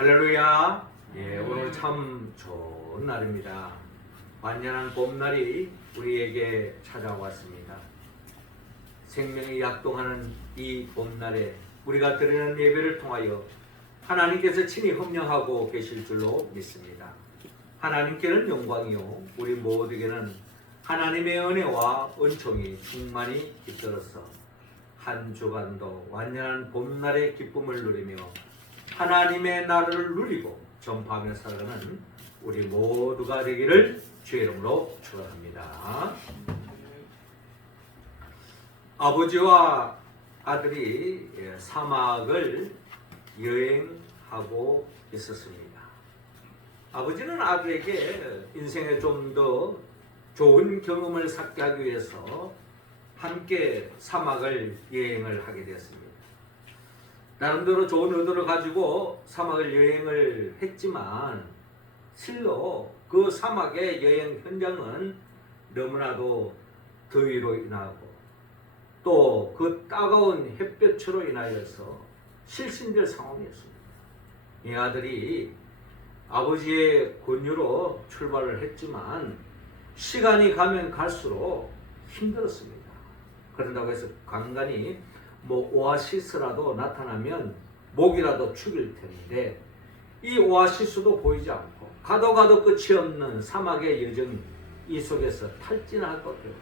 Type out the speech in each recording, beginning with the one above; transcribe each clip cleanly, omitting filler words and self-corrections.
할렐루야. 오늘 참 좋은 날입니다. 완전한 봄날이 우리에게 찾아왔습니다. 생명이 약동하는 이 봄날에 우리가 드리는 예배를 통하여 하나님께서 친히 협력하고 계실 줄로 믿습니다. 하나님께는 영광이요 우리 모두에게는 하나님의 은혜와 은총이 충만히 깃들어서 한 주간도 완전한 봄날의 기쁨을 누리며 하나님의 나라를 누리고 전파하며 살아가는 우리 모두가 되기를 주의 이름으로 축원합니다. 아버지와 아들이 사막을 여행하고 있었습니다. 아버지는 아들에게 인생에 좀 더 좋은 경험을 쌓게 하기 위해서 함께 사막을 여행을 하게 되었습니다. 나름대로 좋은 의도를 가지고 사막을 여행을 했지만 실로 그 사막의 여행 현장은 너무나도 더위로 인하고 또 그 따가운 햇볕으로 인하여서 실신될 상황이었습니다. 이 아들이 아버지의 권유로 출발을 했지만 시간이 가면 갈수록 힘들었습니다. 그런다고 해서 간간히 오아시스라도 나타나면 목이라도 축일 텐데 이 오아시스도 보이지 않고 가도 끝이 없는 사막의 여정이 이 속에서 탈진할 것도 없고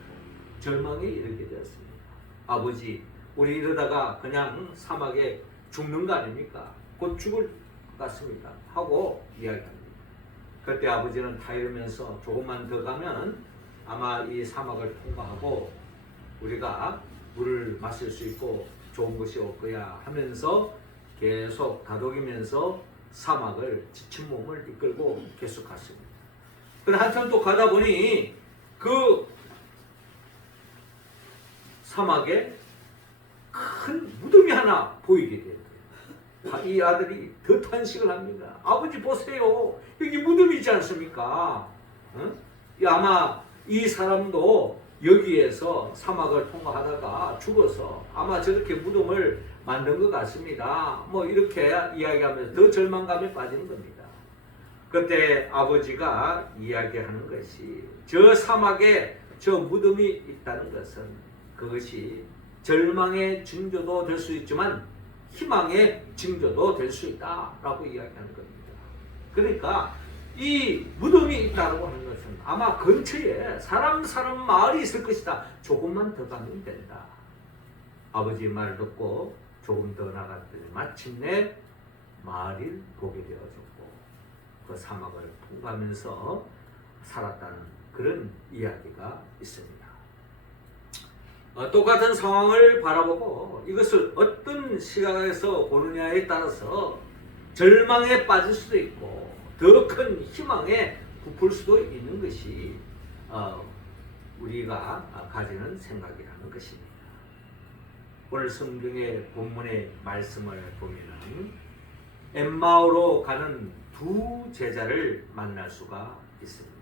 절망에 이르게 되었습니다. 아버지, 우리 이러다가 그냥 사막에 죽는 거 아닙니까? 곧 죽을 것 같습니다 하고 이야기합니다. 그때 아버지는 타이르면서 조금만 더 가면 아마 이 사막을 통과하고 우리가 물을 마실 수 있고 좋은 것이 올 거야 하면서 계속 다독이면서 사막을 지친 몸을 이끌고 계속 갔습니다. 그런데 한참 또 가다 보니 그 사막에 큰 무덤이 하나 보이게 되더라고요. 이 아들이 더 탄식을 합니다. 아버지 보세요. 여기 무덤이 있지 않습니까? 아마 이 사람도 여기에서 사막을 통과하다가 죽어서 아마 저렇게 무덤을 만든 것 같습니다. 이렇게 이야기하면서 더 절망감에 빠지는 겁니다. 그때 아버지가 이야기하는 것이 저 사막에 저 무덤이 있다는 것은 그것이 절망의 징조도 될 수 있지만 희망의 징조도 될 수 있다라고 이야기하는 겁니다. 그러니까 이 무덤이 있다고 하는 것은 아마 근처에 사람 마을이 있을 것이다. 조금만 더 가면 된다. 아버지 말 듣고 조금 더 나갔더니 마침내 마을을 보게 되어졌고 그 사막을 통과하면서 살았다는 그런 이야기가 있습니다. 똑같은 상황을 바라보고 이것을 어떤 시각에서 보느냐에 따라서 절망에 빠질 수도 있고 더 큰 희망에 부풀 수도 있는 것이 우리가 가지는 생각이라는 것입니다. 오늘 성경의 본문의 말씀을 보면은 엠마오로 가는 두 제자를 만날 수가 있습니다.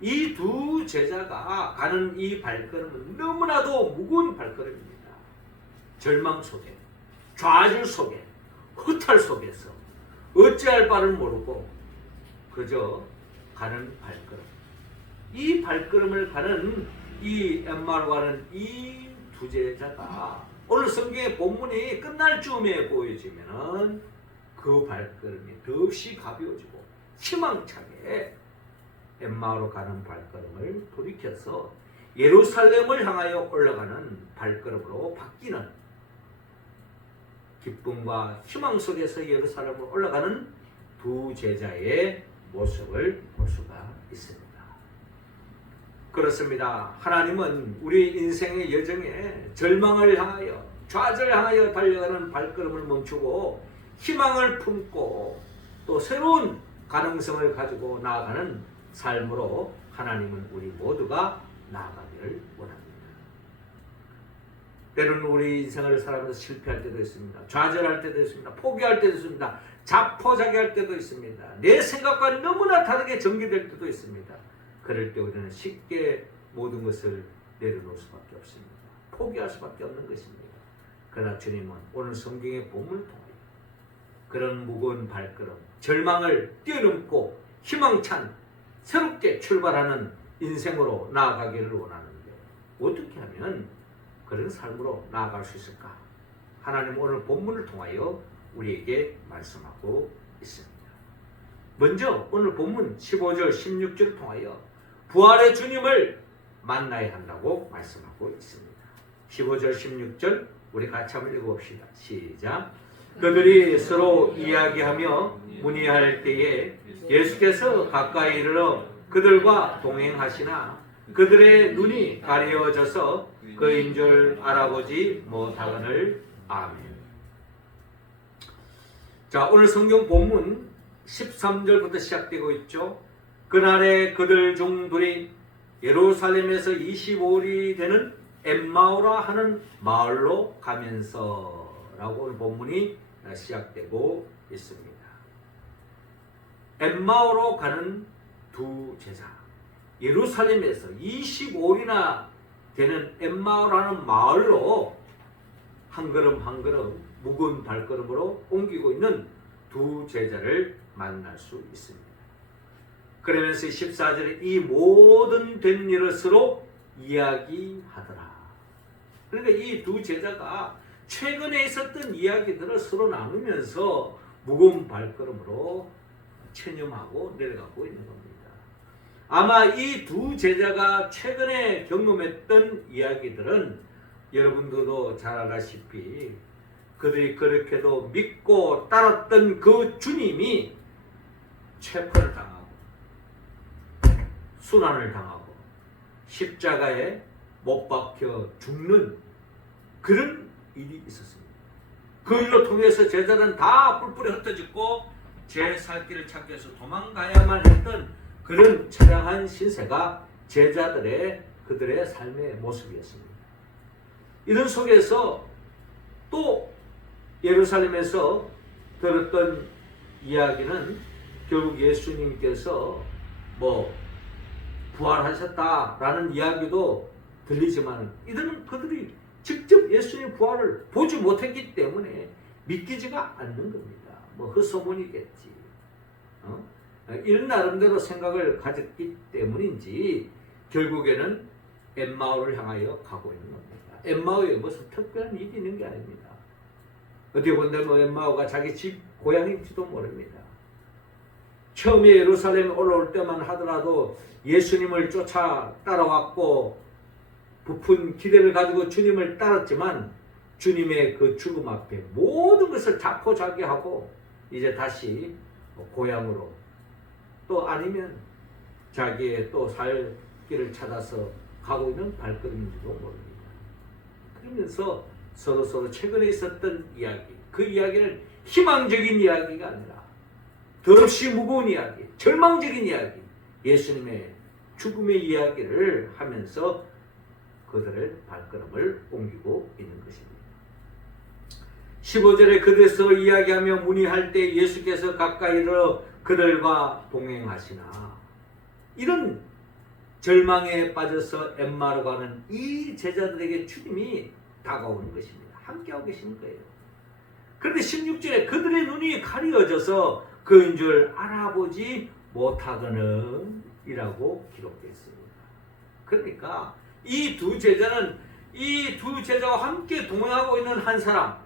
이 두 제자가 가는 이 발걸음은 너무나도 무거운 발걸음입니다. 절망 속에, 좌절 속에, 허탈 속에서 어찌할 바를 모르고 그저 가는 발걸음. 이 발걸음을 가는 이 엠마오로 가는 이 두 제자가 오늘 성경의 본문이 끝날 즈음에 보여지면은 그 발걸음이 더없이 가벼워지고 희망차게 엠마오로 가는 발걸음을 돌이켜서 예루살렘을 향하여 올라가는 발걸음으로 바뀌는 기쁨과 희망 속에서 예루살렘을 올라가는 두 제자의 모습을 볼 수가 있습니다. 그렇습니다. 하나님은 우리 인생의 여정에 절망을 향하여 좌절을 향하여 달려가는 발걸음을 멈추고 희망을 품고 또 새로운 가능성을 가지고 나아가는 삶으로 하나님은 우리 모두가 나아가기를 원합니다. 때로는 우리 인생을 살아가면서 실패할 때도 있습니다. 좌절할 때도 있습니다. 포기할 때도 있습니다. 자포자기할 때도 있습니다. 내 생각과 너무나 다르게 전개될 때도 있습니다. 그럴 때 우리는 쉽게 모든 것을 내려놓을 수밖에 없습니다. 포기할 수밖에 없는 것입니다. 그러나 주님은 오늘 성경의 본문을 통해 그런 무거운 발걸음, 절망을 뛰어넘고 희망찬 새롭게 출발하는 인생으로 나아가기를 원하는데 어떻게 하면 그런 삶으로 나아갈 수 있을까? 하나님 오늘 본문을 통하여 우리에게 말씀하고 있습니다. 먼저 오늘 본문 15절 16절을 통하여 부활의 주님을 만나야 한다고 말씀하고 있습니다. 15절 16절 우리 같이 한번 읽어봅시다. 시작. 그들이 서로 이야기하며 문의할 때에 예수께서 가까이 이르러 그들과 동행하시나 그들의 눈이 가려져서 그인 줄 알아보지 못하거늘. 아멘. 자, 오늘 성경 본문 13절부터 시작되고 있죠. 그날에 그들 중 둘이 예루살렘에서 25일이 되는 엠마오라 하는 마을로 가면서 라고 오늘 본문이 시작되고 있습니다. 엠마오로 가는 두 제자, 예루살렘에서 25일이나 되는 엠마오라는 마을로 한 걸음 한 걸음 무거운 발걸음으로 옮기고 있는 두 제자를 만날 수 있습니다. 그러면서 14절에 이 모든 된 일을 서로 이야기하더라. 그러니까 이 두 제자가 최근에 있었던 이야기들을 서로 나누면서 무거운 발걸음으로 체념하고 내려가고 있는 겁니다. 아마 이 두 제자가 최근에 경험했던 이야기들은 여러분들도 잘 알다시피 그들이 그렇게도 믿고 따랐던 그 주님이 체포를 당하고 순환을 당하고 십자가에 못 박혀 죽는 그런 일이 있었습니다. 그 일로 통해서 제자들은 다 뿔뿔이 흩어졌고 제 살 길을 찾기 위해서 도망가야만 했던 그런 처량한 신세가 그들의 삶의 모습이었습니다. 이런 속에서 또 예루살렘에서 들었던 이야기는 결국 예수님께서 부활하셨다라는 이야기도 들리지만 이들은 그들이 직접 예수님의 부활을 보지 못했기 때문에 믿기지가 않는 겁니다. 헛소문이겠지. 이런 나름대로 생각을 가졌기 때문인지 결국에는 엠마오를 향하여 가고 있는 겁니다. 엠마오에 무슨 특별한 일이 있는 게 아닙니다. 어떻게 본다면 엠마오가 자기 집 고향인지도 모릅니다. 처음에 예루살렘에 올라올 때만 하더라도 예수님을 쫓아 따라왔고 부푼 기대를 가지고 주님을 따랐지만 주님의 그 죽음 앞에 모든 것을 자포자기하고 이제 다시 고향으로 또 아니면 자기의 또 살 길을 찾아서 가고 있는 발걸음인지도 모릅니다. 그러면서 서로 최근에 있었던 이야기, 그 이야기는 희망적인 이야기가 아니라 더없이 무거운 이야기, 절망적인 이야기, 예수님의 죽음의 이야기를 하면서 그들의 발걸음을 옮기고 있는 것입니다. 15절에 그들이 서로 이야기하며 문의할 때 예수께서 가까이 이르러 그들과 동행하시나. 이런 절망에 빠져서 엠마로 가는 이 제자들에게 주님이 다가오는 것입니다. 함께하고 계시는 거예요. 그런데 16절에 그들의 눈이 가려져서 그인 줄 알아보지 못하거는 이라고 기록되어 있습니다. 그러니까 이 두 제자와 함께 동행하고 있는 한 사람,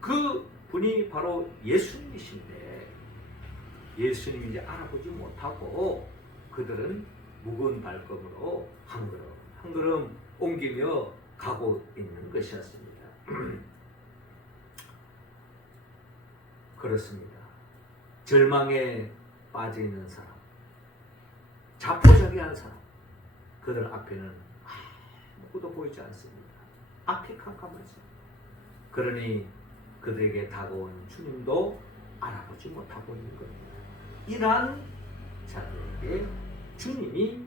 그 분이 바로 예수님이신데 예수님인지 알아보지 못하고 그들은 무거운 발걸음으로 한 걸음 옮기며 가고 있는 것이었습니다. 그렇습니다. 절망에 빠져 있는 사람, 자포자기한 사람, 그들 앞에는 아무것도 보이지 않습니다. 앞이 캄캄하죠. 그러니 그들에게 다가온 주님도 알아보지 못하고 있는 겁니다. 이러한 자들에게 주님이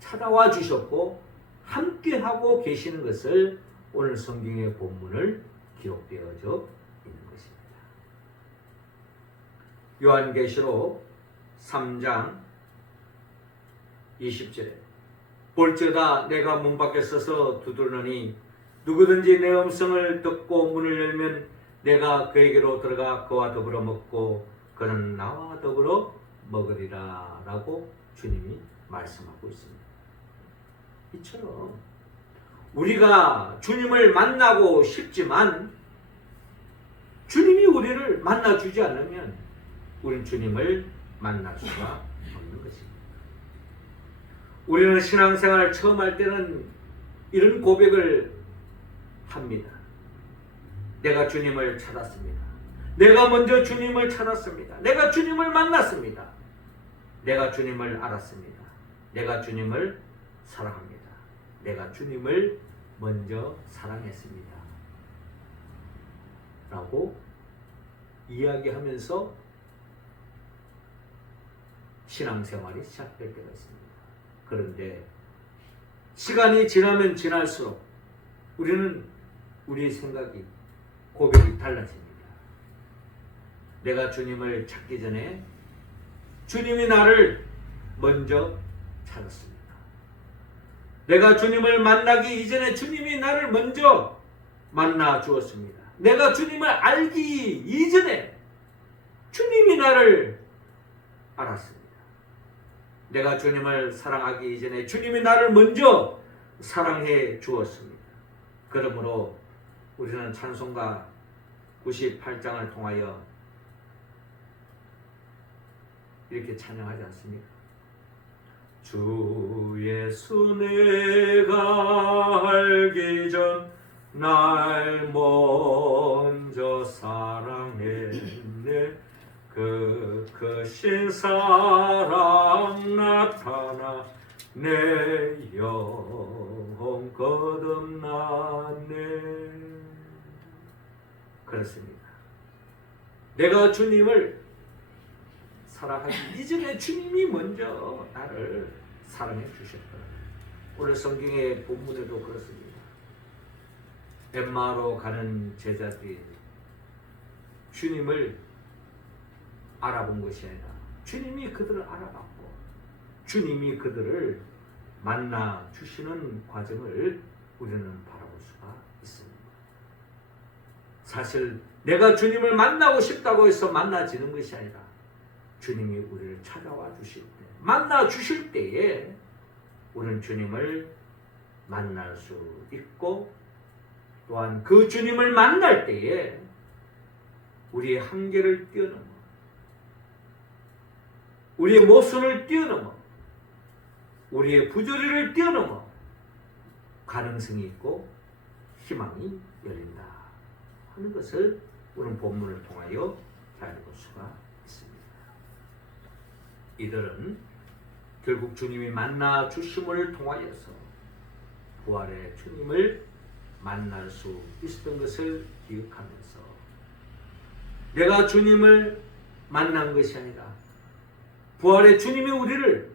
찾아와 주셨고 함께하고 계시는 것을 오늘 성경의 본문을 기록되어져 있는 것입니다. 요한계시록 3장 20절에 볼지어다 내가 문 밖에 서서 두드리노니 누구든지 내 음성을 듣고 문을 열면 내가 그에게로 들어가 그와 더불어 먹고 그는 나와 더불어 먹으리라 라고 주님이 말씀하고 있습니다. 이처럼 우리가 주님을 만나고 싶지만 주님이 우리를 만나주지 않으면 우리는 주님을 만날 수가 없는 것입니다. 우리는 신앙생활을 처음 할 때는 이런 고백을 합니다. 내가 주님을 찾았습니다. 내가 먼저 주님을 찾았습니다. 내가 주님을 만났습니다. 내가 주님을 알았습니다. 내가 주님을 사랑합니다. 내가 주님을 먼저 사랑했습니다. 라고 이야기하면서 신앙생활이 시작될 때가 있습니다. 그런데 시간이 지나면 지날수록 우리는 우리의 생각이 고백이 달라집니다. 내가 주님을 찾기 전에 주님이 나를 먼저 찾았습니다. 내가 주님을 만나기 이전에 주님이 나를 먼저 만나 주었습니다. 내가 주님을 알기 이전에 주님이 나를 알았습니다. 내가 주님을 사랑하기 이전에 주님이 나를 먼저 사랑해 주었습니다. 그러므로 우리는 찬송가 98장을 통하여 이렇게 찬양하지 않습니까? 주 예수 내가 알기 전 날 먼저 사랑했네. 그 크신 사랑 나타나 내 영혼 거듭났네. 그렇습니다. 내가 주님을 사랑하기 이전에 주님이 먼저 나를 사랑해 주셨다. 오늘 성경의 본문에도 그렇습니다. 엠마오로 가는 제자들이 주님을 알아본 것이 아니라 주님이 그들을 알아봤고 주님이 그들을 만나 주시는 과정을 우리는 바라볼 수가 있습니다. 사실 내가 주님을 만나고 싶다고 해서 만나지는 것이 아니라 주님이 우리를 찾아와 주실 때, 만나 주실 때에 우리는 주님을 만날 수 있고 또한 그 주님을 만날 때에 우리의 한계를 뛰어넘어 우리의 모순을 뛰어넘어 우리의 부조리를 뛰어넘어 가능성이 있고 희망이 열린다 하는 것을 오늘 본문을 통하여 알볼 수가 있습니다. 이들은 결국 주님이 만나 주심을 통하여서 부활의 주님을 만날 수 있었던 것을 기억하면서 내가 주님을 만난 것이 아니라 부활의 주님이 우리를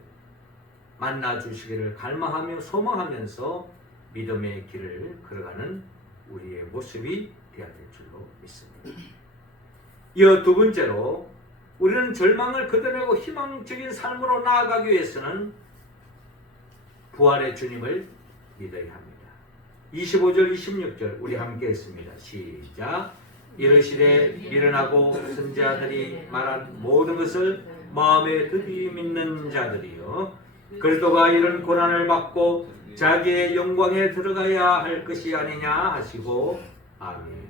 만나 주시기를 갈망하며 소망하면서 믿음의 길을 걸어가는 우리의 모습이 되어야 될 줄로 믿습니다. 이어 두 번째로 우리는 절망을 걷어내고 희망적인 삶으로 나아가기 위해서는 부활의 주님을 믿어야 합니다. 25절 26절 우리 함께 했습니다. 시작. 이르시되 미련하고 선지자들이 말한 모든 것을 마음에 드디 믿는 자들이요 그리스도가 이런 고난을 받고 자기의 영광에 들어가야 할 것이 아니냐 하시고 아멘.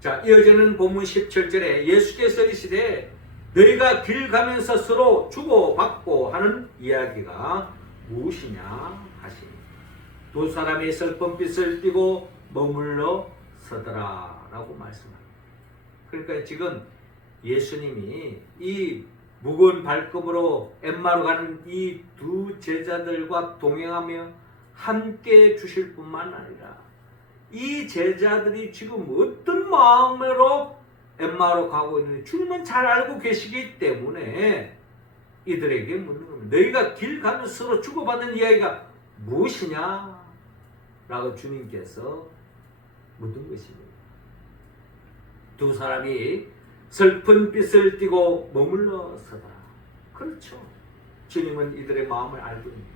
자, 이어지는 본문 17절에 예수께서 이르시되 너희가 길 가면서 서로 주고받고 하는 이야기가 무엇이냐 하시니 두 사람이 슬픔빛을 띠고 머물러 서더라 라고 말씀합니다. 그러니까 지금 예수님이 이 무거운 발걸음으로 엠마오로 가는 이 두 제자들과 동행하며 함께 주실 뿐만 아니라 이 제자들이 지금 어떤 마음으로 엠마오로 가고 있는지 주님은 잘 알고 계시기 때문에 이들에게 묻는 겁니다. 너희가 길 가면서 서로 주고받는 이야기가 무엇이냐? 라고 주님께서 묻는 것입니다. 두 사람이 슬픈 빛을 띠고 머물러 서다. 그렇죠. 주님은 이들의 마음을 알고 있습니다.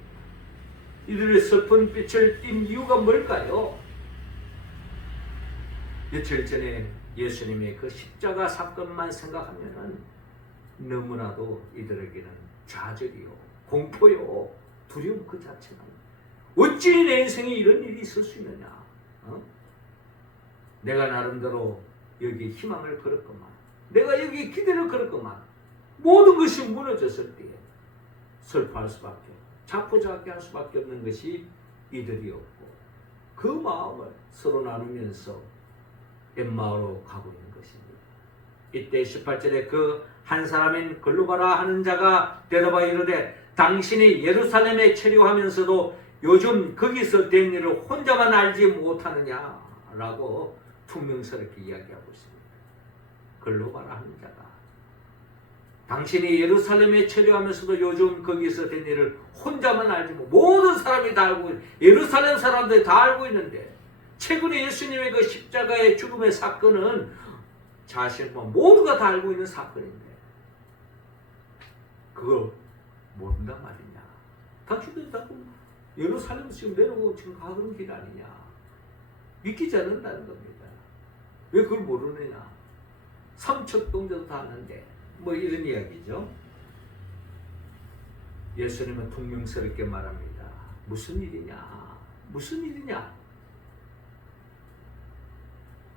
이들의 슬픈 빛을 띈 이유가 뭘까요? 며칠 전에 예수님의 그 십자가 사건만 생각하면은 너무나도 이들에게는 좌절이요, 공포요, 두려움 그 자체가. 어찌 내 인생에 이런 일이 있을 수 있느냐? 내가 나름대로 여기 희망을 걸었구만. 내가 여기 기대를 걸었구만. 모든 것이 무너졌을 때에 슬퍼할 수밖에, 자포자기 할 수밖에 없는 것이 이들이었고, 그 마음을 서로 나누면서 엠마오로 가고 있는 것입니다. 이때 18절에 그 한 사람인 글로바라 하는 자가 대답하여 이르되 당신이 예루살렘에 체류하면서도 요즘 거기서 된 일을 혼자만 알지 못하느냐 라고 퉁명스럽게 이야기하고 있습니다. 글로바라 하는 자가 당신이 예루살렘에 체류하면서도 요즘 거기서 된 일을 혼자만 알지 못, 모든 사람이 다 알고 있는, 예루살렘 사람들이 다 알고 있는데 최근에 예수님의 그 십자가의 죽음의 사건은 자신과 모두가 다 알고 있는 사건인데 그걸 모른단 말이냐. 당신들 자꾸 예루살렘 지금 내려오고 지금 가는 길 아니냐. 믿기지 않는다는 겁니다. 왜 그걸 모르느냐. 삼척동자도 다 아는데 뭐 이런 이야기죠. 예수님은 퉁명스럽게 말합니다. 무슨 일이냐. 무슨 일이냐.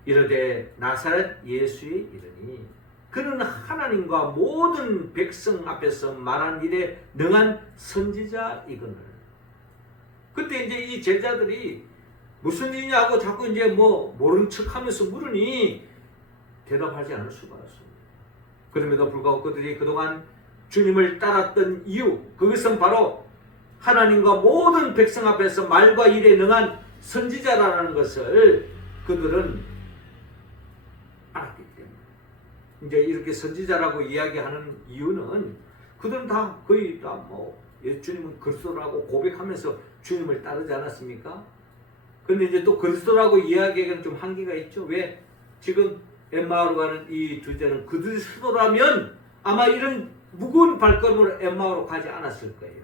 이르되 나사렛 예수의 이르니 그는 하나님과 모든 백성 앞에서 말한 일에 능한 선지자이거늘. 그때 이제 이 제자들이 무슨 일이냐고 자꾸 이제 뭐 모른 척하면서 물으니 대답하지 않을 수가 없습니다. 그럼에도 불구하고 그들이 그동안 주님을 따랐던 이유, 그것은 바로 하나님과 모든 백성 앞에서 말과 일에 능한 선지자라는 것을 그들은 알았기 때문에 이제 이렇게 선지자라고 이야기하는 이유는 그들은 다 거의 다 뭐 주님은 그리스도라고 고백하면서 주님을 따르지 않았습니까? 그런데 이제 또 그리스도라고 이야기하기에는 좀 한계가 있죠. 왜? 지금 엠마오로 가는 이 두제는 그리스도라면 아마 이런 무거운 발걸음으로 엠마오로 가지 않았을 거예요.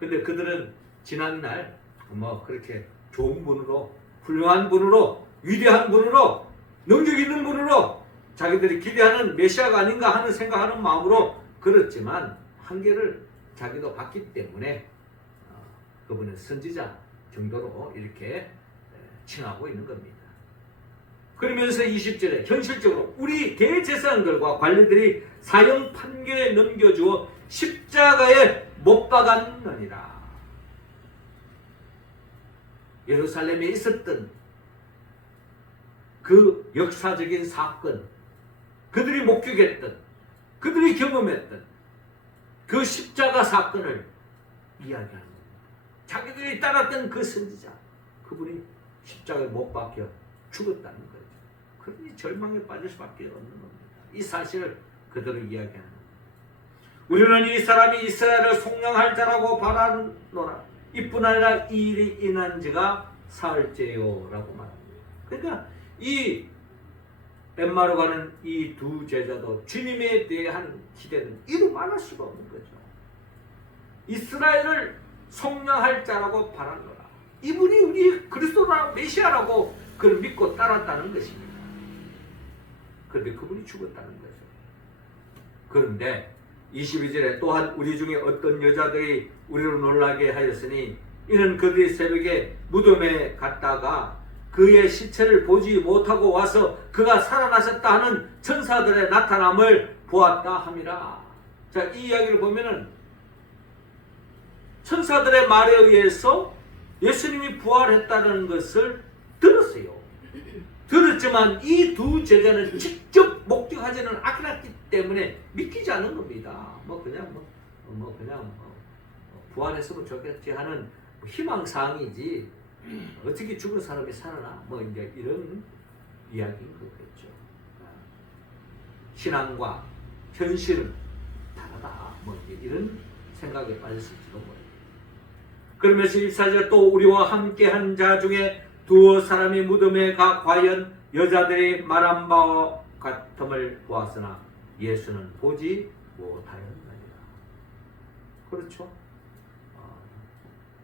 근데 그들은 지난날 뭐 그렇게 좋은 분으로, 훌륭한 분으로, 위대한 분으로, 능력 있는 분으로 자기들이 기대하는 메시아가 아닌가 하는 생각하는 마음으로 걸었지만 한계를 자기도 봤기 때문에 그분은 선지자 정도로 이렇게 칭하고 있는 겁니다. 그러면서 20절에 현실적으로 우리 대제사장들과 관리들이 사형 판결에 넘겨주어 십자가에 못 박았느니라. 예루살렘에 있었던 그 역사적인 사건, 그들이 목격했던, 그들이 경험했던 그 십자가 사건을 이야기하는 겁니다. 자기들이 따랐던 그 선지자, 그분이 십자가에 못 박혀 죽었다는 거죠. 그러니 절망에 빠질 수밖에 없는 겁니다. 이 사실을 그대로 이야기하는 겁니다. 우리는 이 사람이 이스라엘을 속량할 자라고 바라노라. 이뿐 아니라 이 일이 인한 지가 사흘째요 라고 말합니다. 그러니까 이 엠마로 가는 이 두 제자도 주님에 대한 기대는 이루 말할 수가 없는 거죠. 이스라엘을 속량할 자라고 바라노라. 이분이 우리 그리스도라 메시아라고 그를 믿고 따랐다는 것입니다. 그런데 그분이 죽었다는 거죠. 그런데 22절에 또한 우리 중에 어떤 여자들이 우리를 놀라게 하였으니 이는 그들이 새벽에 무덤에 갔다가 그의 시체를 보지 못하고 와서 그가 살아나셨다 하는 천사들의 나타남을 보았다 함이라. 자, 이 이야기를 보면은 천사들의 말에 의해서 예수님이 부활했다는 것을 들었어요. 들었지만 이 두 제자는 직접 목격하지는 않았기 때문에 믿기지 않은 겁니다. 부활했으면 좋겠지 하는 희망사항이지 어떻게 죽은 사람이 살아나? 이제 이런 이야기인 거겠죠. 신앙과 현실은 다르다. 이런 생각에 빠졌을지도 모릅니다. 그러면서 14절 또 우리와 함께한 자 중에 두어 사람이 무덤에 가 과연 여자들이 말한 바와 같음을 보았으나 예수는 보지 못하였느니라. 그렇죠.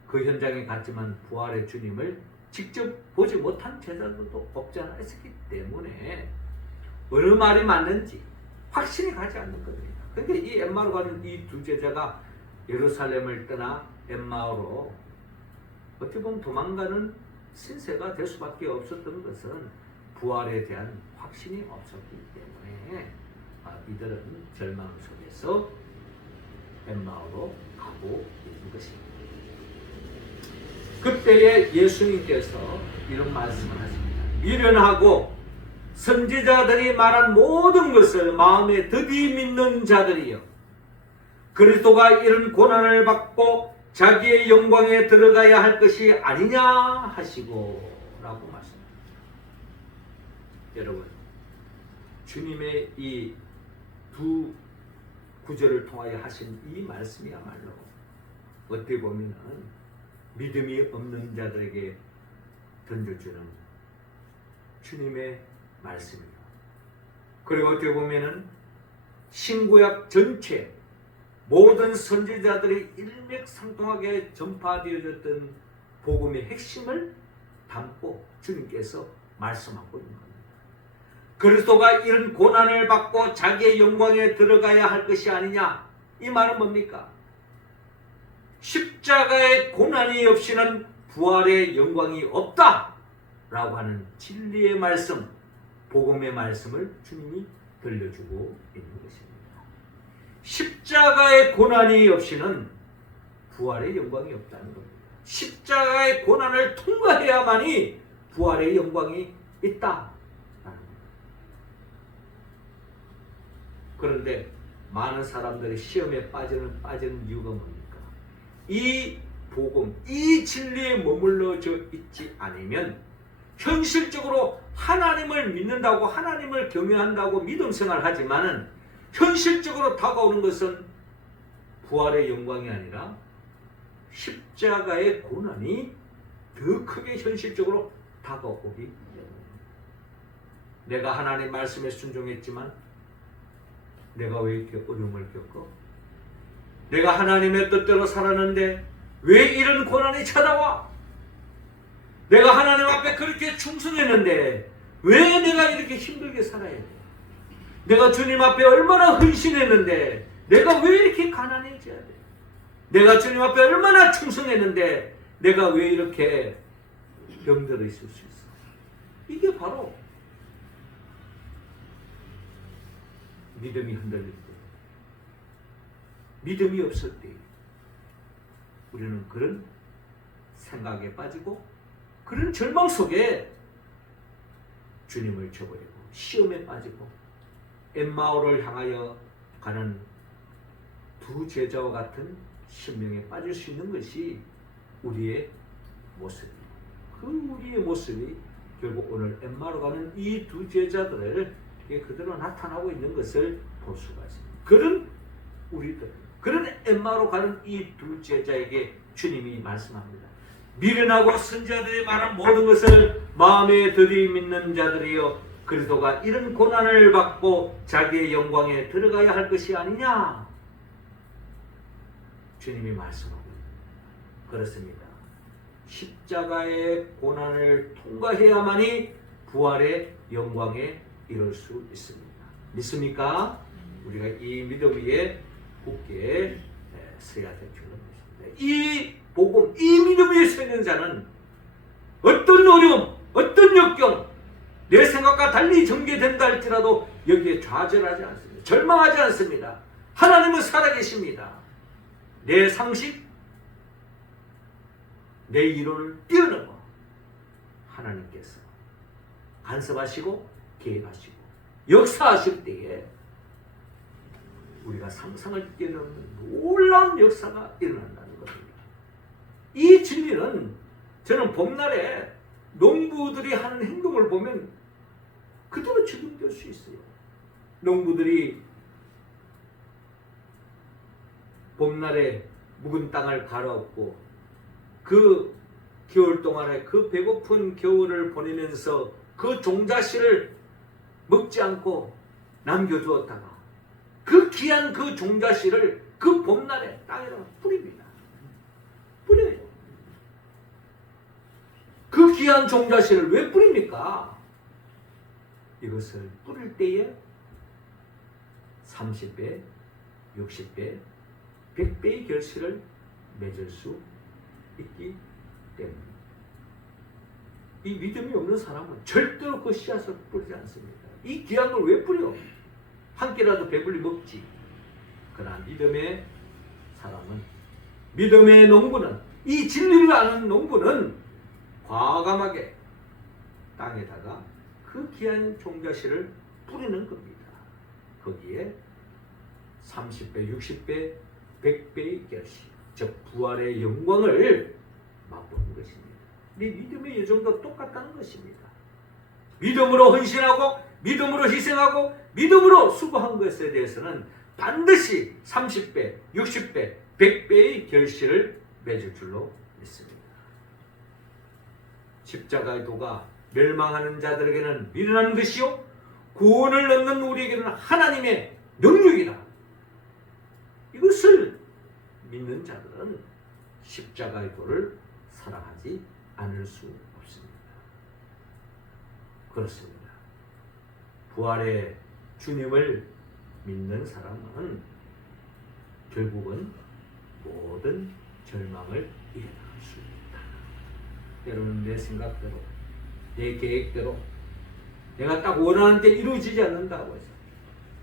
그 현장에 갔지만 부활의 주님을 직접 보지 못한 제자들도 없지 않아 있었기 때문에 어느 말이 맞는지 확신이 가지 않는 겁니다. 그러니까 이 엠마오로 가는 이 두 제자가 예루살렘을 떠나 엠마오로 어떻게 보면 도망가는 신세가 될 수밖에 없었던 것은 부활에 대한 확신이 없었기 때문에 이들은 절망 속에서 엠마오로 가고 있는 것입니다. 그때에 예수님께서 이런 말씀을 하십니다. 미련하고 선지자들이 말한 모든 것을 마음에 드디 믿는 자들이여, 그리스도가 이런 고난을 받고 자기의 영광에 들어가야 할 것이 아니냐 하시고 라고 말씀합니다. 여러분, 주님의 이 두 구절을 통하여 하신 이 말씀이야말로 어떻게 보면 믿음이 없는 자들에게 던져주는 주님의 말씀입니다. 그리고 어떻게 보면 신구약 전체 모든 선지자들이 일맥상통하게 전파되어졌던 복음의 핵심을 담고 주님께서 말씀하고 있는 겁니다. 그리스도가 이런 고난을 받고 자기의 영광에 들어가야 할 것이 아니냐. 이 말은 뭡니까? 십자가의 고난이 없이는 부활의 영광이 없다 라고 하는 진리의 말씀, 복음의 말씀을 주님이 들려주고 있는 것입니다. 십자가의 고난이 없이는 부활의 영광이 없다는 겁니다. 십자가의 고난을 통과해야만이 부활의 영광이 있다. 그런데 많은 사람들이 시험에 빠지는 이유가 뭡니까? 이 복음, 이 진리에 머물러져 있지 않으면 현실적으로 하나님을 믿는다고, 하나님을 경외한다고 믿음 생활하지만은 현실적으로 다가오는 것은 부활의 영광이 아니라 십자가의 고난이 더 크게 현실적으로 다가오기 때문입니다. 내가 하나님 말씀에 순종했지만 내가 왜 이렇게 어려움을 겪어? 내가 하나님의 뜻대로 살았는데 왜 이런 고난이 찾아와? 내가 하나님 앞에 그렇게 충성했는데 왜 내가 이렇게 힘들게 살아야 돼? 내가 주님 앞에 얼마나 헌신했는데 내가 왜 이렇게 가난해져야 돼? 내가 주님 앞에 얼마나 충성했는데 내가 왜 이렇게 병들어 있을 수 있어? 이게 바로 믿음이 흔들릴 때, 믿음이 없을 때 우리는 그런 생각에 빠지고 그런 절망 속에 주님을 저버리고 시험에 빠지고 엠마오를 향하여 가는 두 제자와 같은 신명에 빠질 수 있는 것이 우리의 모습입니다. 그 우리의 모습이 결국 오늘 엠마오로 가는 이 두 제자들을 그대로 나타나고 있는 것을 볼 수가 있습니다. 그런 우리들, 그런 엠마오로 가는 이 두 제자에게 주님이 말씀합니다. 미련하고 선지자들이 말한 모든 것을 마음에 들이 믿는 자들이여, 그리스도가 이런 고난을 받고 자기의 영광에 들어가야 할 것이 아니냐. 주님이 말씀하고 있습니다. 그렇습니다. 십자가의 고난을 통과해야만이 부활의 영광에 이룰 수 있습니다. 믿습니까? 우리가 이 믿음 위에 굳게 서야 될 줄로 믿습니다. 이 복음, 이 믿음 위에 서 있는 자는 어떤 어려움, 어떤 역경, 내 생각과 달리 전개된다 할지라도 여기에 좌절하지 않습니다. 절망하지 않습니다. 하나님은 살아계십니다. 내 상식, 내 이론을 뛰어넘어 하나님께서 간섭하시고 개입하시고 역사하실 때에 우리가 상상을 뛰어넘는 놀라운 역사가 일어난다는 겁니다. 이 진리는 저는 봄날에 농부들이 하는 행동을 보면 그대로 적용될 수 있어요. 농부들이 봄날에 묵은 땅을 갈아엎고 그 겨울 동안에 그 배고픈 겨울을 보내면서 그 종자씨를 먹지 않고 남겨두었다가 그 귀한 그 종자씨를 그 봄날에 땅에다 뿌립니다. 뿌려요. 그 귀한 종자씨를 왜 뿌립니까? 이것을 뿌릴 때에 30배, 60배, 100배의 결실을 맺을 수 있기 때문입니다. 이 믿음이 없는 사람은 절대로 그 씨앗을 뿌리지 않습니다. 이 귀한 걸 왜 뿌려? 한 끼라도 배불리 먹지. 그러나 믿음의 사람은, 믿음의 농부는, 이 진리를 아는 농부는 과감하게 땅에다가 그 귀한 종자씨를 뿌리는 겁니다. 거기에 30배, 60배, 100배의 결실, 즉 부활의 영광을 맛보는 것입니다. 네 믿음의 여정도 똑같다는 것입니다. 믿음으로 헌신하고 믿음으로 희생하고 믿음으로 수고한 것에 대해서는 반드시 30배, 60배, 100배의 결실을 맺을 줄로 믿습니다. 십자가의 도가 멸망하는 자들에게는 미련한 것이요 구원을 얻는 우리에게는 하나님의 능력이다. 이것을 믿는 자들은 십자가의 도를 사랑하지 않을 수 없습니다. 그렇습니다. 부활의 주님을 믿는 사람은 결국은 모든 절망을 이겨나갈 수 있다. 때로는 내 생각대로, 내 계획대로 내가 딱 원하는 때 이루어지지 않는다고 해서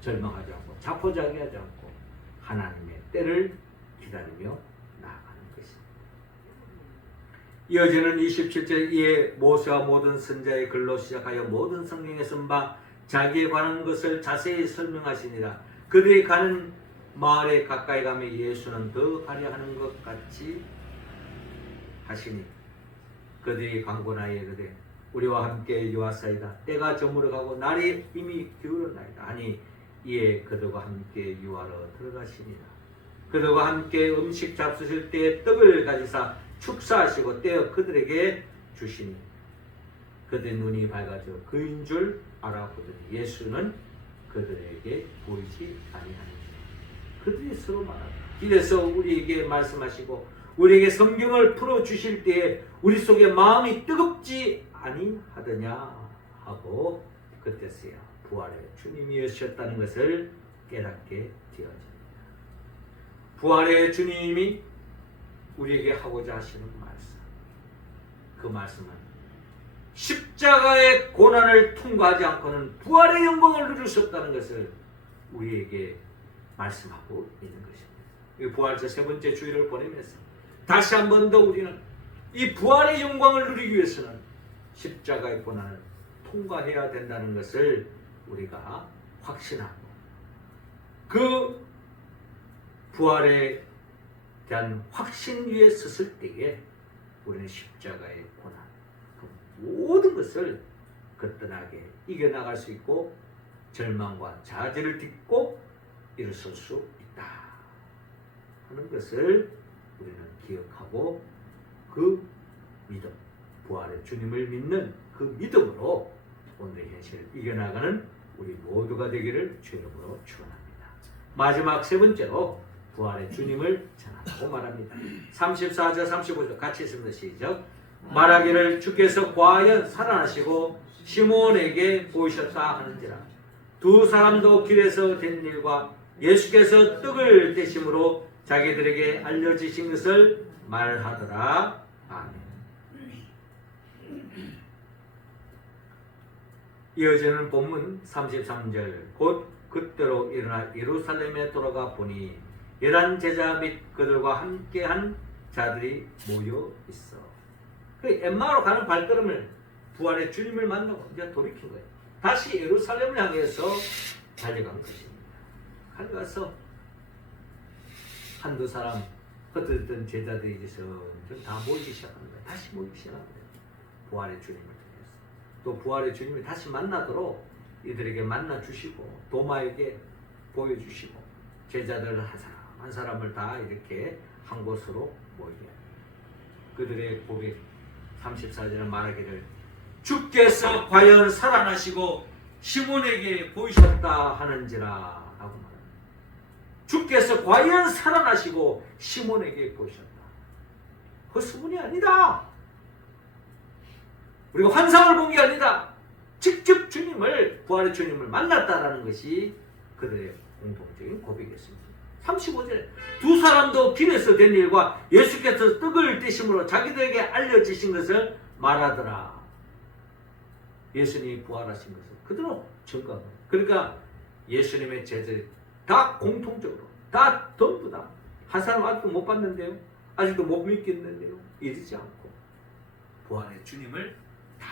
절망하지 않고 자포자기하지 않고 하나님의 때를 기다리며 나아가는 것입니다. 이어지는 27절 이에 모세와 모든 선자의 글로 시작하여 모든 성경에 쓴 바 자기에 관한 것을 자세히 설명하시니라. 그들이 가는 마을에 가까이 가며 예수는 더 가려 하는 것 같이 하시니 그들이 강권하여 이르되 우리와 함께 유하사이다. 때가 저물어가고 날이 이미 기울었나이다. 아니 이에 그들과 함께 유하러 들어가시니라. 그들과 함께 음식 잡수실 때에 떡을 가지사 축사하시고 떼어 그들에게 주시니 그들의 눈이 밝아져 그인 줄 알아보더니 예수는 그들에게 보이지 아니하니라. 그들이 서로 말하다. 길에서 우리에게 말씀하시고 우리에게 성경을 풀어주실 때에 우리 속에 마음이 뜨겁지 아니하더냐 하고 그때서야 부활의 주님이셨다는 것을 깨닫게 되어집니다. 부활의 주님이 우리에게 하고자 하시는 말씀, 그 말씀은 십자가의 고난을 통과하지 않고는 부활의 영광을 누릴 수 없다는 것을 우리에게 말씀하고 있는 것입니다. 이 부활절 세 번째 주일을 보내면서 다시 한 번 더 우리는 이 부활의 영광을 누리기 위해서는 십자가의 고난을 통과해야 된다는 것을 우리가 확신하고 그 부활에 대한 확신 위에 섰을 때에 우리는 십자가의 고난, 그 모든 것을 거뜬하게 이겨나갈 수 있고 절망과 좌절을 딛고 일어설 수 있다 하는 것을 우리는 기억하고 그 믿음, 부활의 주님을 믿는 그 믿음으로 오늘의 현실을 이겨나가는 우리 모두가 되기를 주의 이름으로 축원합니다. 마지막 세 번째로 부활의 주님을 전하고 말합니다. 34절 35절 같이 읽습니다. 시작. 말하기를 주께서 과연 살아나시고 시몬에게 보이셨다 하는지라. 두 사람도 길에서 된 일과 예수께서 떡을 떼심으로 자기들에게 알려주신 것을 말하더라. 아멘. 이어지는 본문 33절 곧 그때로 일어나 예루살렘에 돌아가 보니 11 제자 및 그들과 함께한 자들이 모여 있어. 그 엠마오로 가는 발걸음을 부활의 주님을 만나고 이제 돌이킨 거예요. 다시 예루살렘을 향해서 달려간 것입니다. 달려가서 한두 사람 흩어졌던 제자들이 이제 다 모이기 시작하는 거예요. 다시 모이기 시작하는 거예요. 부활의 주님을 통해서. 또 부활의 주님을 다시 만나도록 이들에게 만나주시고 도마에게 보여주시고 제자들 한 사람을 다 이렇게 한 곳으로 모이게 합니다. 그들의 고백 34절에 말하기를 주께서 과연 살아나시고 시몬에게 보이셨다 하는지라 하고 말합니다. 주께서 과연 살아나시고 시몬에게 보이셨다. 헛소문이 아니다. 우리가 환상을 본 게 아니다. 직접 주님을, 부활의 주님을 만났다라는 것이 그들의 공통적인 고백이었습니다. 35절에 두 사람도 길에서 된 일과 예수께서 떡을 떼심으로 자기들에게 알려지신 것을 말하더라. 예수님이 부활하신 것을 그대로 증거합니다. 그러니까 예수님의 제자들 다 공통적으로 다 전부 다 한 사람 아직도 못 봤는데요, 아직도 못 믿겠는데요, 이러지 않고 부활의 주님을 다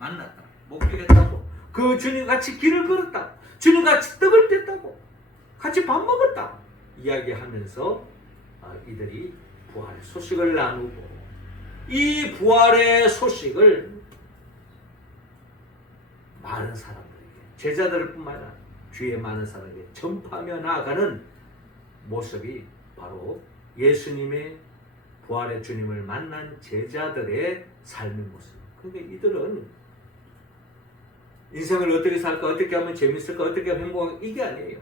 만났다, 목격했다고, 그 주님 같이 길을 걸었다, 주님 같이 떡을 뗐다고, 같이 밥 먹었다 이야기하면서 이들이 부활의 소식을 나누고, 이 부활의 소식을 많은 사람들에게, 제자들 뿐만 아니라 주위에 많은 사람에게 전파하며 나아가는 모습이 바로 예수님의 부활의 주님을 만난 제자들의 삶의 모습. 그러니까 이들은 인생을 어떻게 살까, 어떻게 하면 재밌을까, 어떻게 하면 행복할까, 이게 아니에요.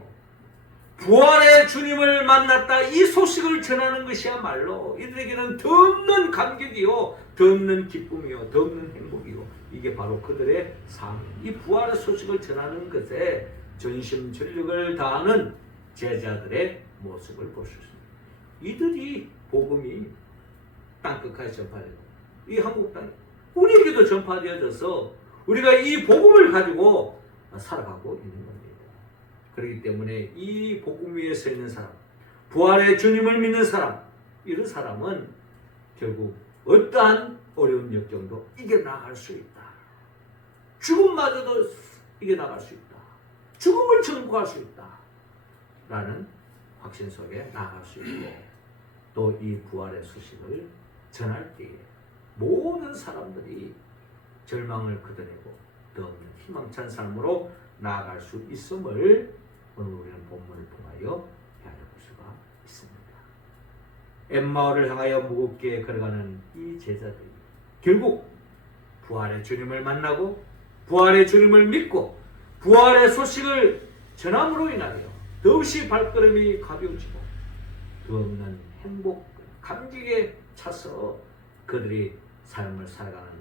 부활의 주님을 만났다, 이 소식을 전하는 것이야말로 이들에게는 덧없는 감격이요, 덧없는 기쁨이요, 덧없는 행복이요, 이게 바로 그들의 삶. 이 부활의 소식을 전하는 것에 전심전력을 다하는 제자들의 모습을 볼 수 있습니다. 이들이 복음이 땅끝까지 전파되고, 이 한국 땅에 우리에게도 전파되어져서 우리가 이 복음을 가지고 살아가고 있는 겁니다. 그렇기 때문에 이 복음 위에 서 있는 사람, 부활의 주님을 믿는 사람, 이런 사람은 결국 어떠한 어려운 역경도 이겨나갈 수 있다. 죽음마저도 이겨나갈 수 있다. 죽음을 정복할 수 있다. 라는 확신 속에 나아갈 수 있고, 또 이 부활의 소식을 전할 때에 모든 사람들이 절망을 걷어내고 더 없는 희망찬 삶으로 나아갈 수 있음을 오늘 우리는 본문을 통하여 알아볼 수가 있습니다. 엠마오를 향하여 무겁게 걸어가는 이 제자들이 결국 부활의 주님을 만나고 부활의 주님을 믿고 부활의 소식을 전함으로 인하여 더없이 발걸음이 가벼워지고 더 없는 행복, 감격에 차서 그들이 삶을 살아가는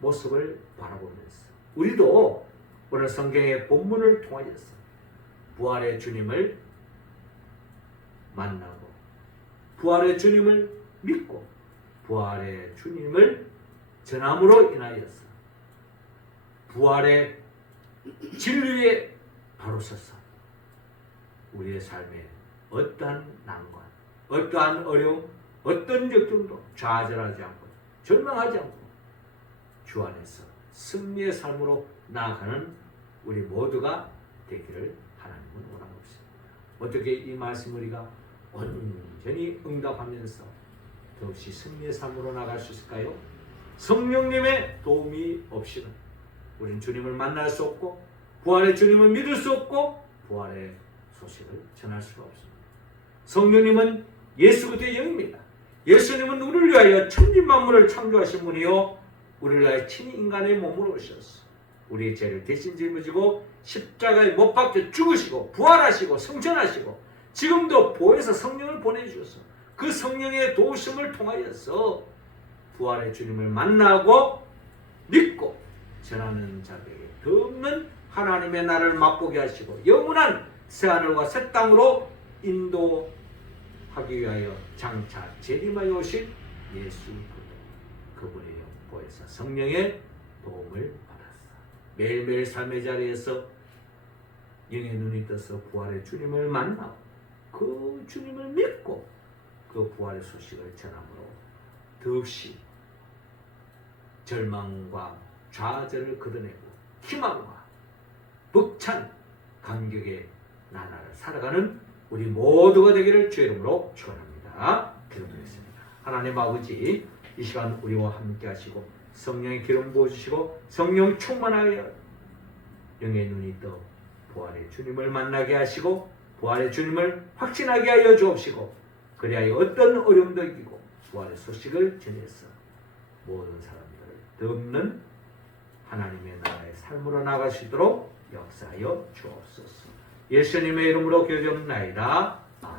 모습을 바라보면서 우리도 오늘 성경의 본문을 통하여서 부활의 주님을 만나고 부활의 주님을 믿고 부활의 주님을 전함으로 인하여서 부활의 진리에 바로 서서 우리의 삶에 어떠한 난관, 어떠한 어려움, 어떤 역경도 좌절하지 않고 절망하지 않고 주 안에서 승리의 삶으로 나아가는 우리 모두가 되기를 하나님은 원하고 있습니다. 어떻게 이 말씀 우리가 온전히 응답하면서 더없이 승리의 삶으로 나아갈 수 있을까요? 성령님의 도움이 없이는 우리는 주님을 만날 수 없고 부활의 주님을 믿을 수 없고 부활의 소식을 전할 수가 없습니다. 성령님은 예수 그리스도의 영입니다. 예수님은 우리를 위하여 천지만물을 창조하신 분이요 우리를 위하여 친히 인간의 몸으로 오셨어. 우리의 죄를 대신 짊어지고 십자가에 못 박혀 죽으시고 부활하시고 승천하시고 지금도 보혜사 성령을 보내주셔서 그 성령의 도우심을 통하여서 부활의 주님을 만나고 믿고 전하는 자들에게 더 없는 하나님의 나라를 맛보게 하시고 영원한 새하늘과 새 땅으로 인도하기 위하여 장차 재림하여 오실 예수 그분의 보혜사 성령의 도움을 받았어. 매일매일 삶의 자리에서 영의 눈이 떠서 부활의 주님을 만나고 그 주님을 믿고 그 부활의 소식을 전함으로 더없이 절망과 좌절을 걷어내고 희망과 벅찬 감격의 나라를 살아가는 우리 모두가 되기를 주의 이름으로 축원합니다. 기도드리겠습니다. 하나님 아버지, 이 시간 우리와 함께 하시고 성령의 기름 부어주시고 성령 충만하여 영의 눈이 떠 부활의 주님을 만나게 하시고 부활의 주님을 확신하게 하여 주옵시고 그리하여 어떤 어려움도 이기고 부활의 소식을 전해서 모든 사람들을 더 없는 하나님의 나라의 삶으로 나갈 수 있도록 역사하여 주옵소서. 예수님의 이름으로 기도드립나이다.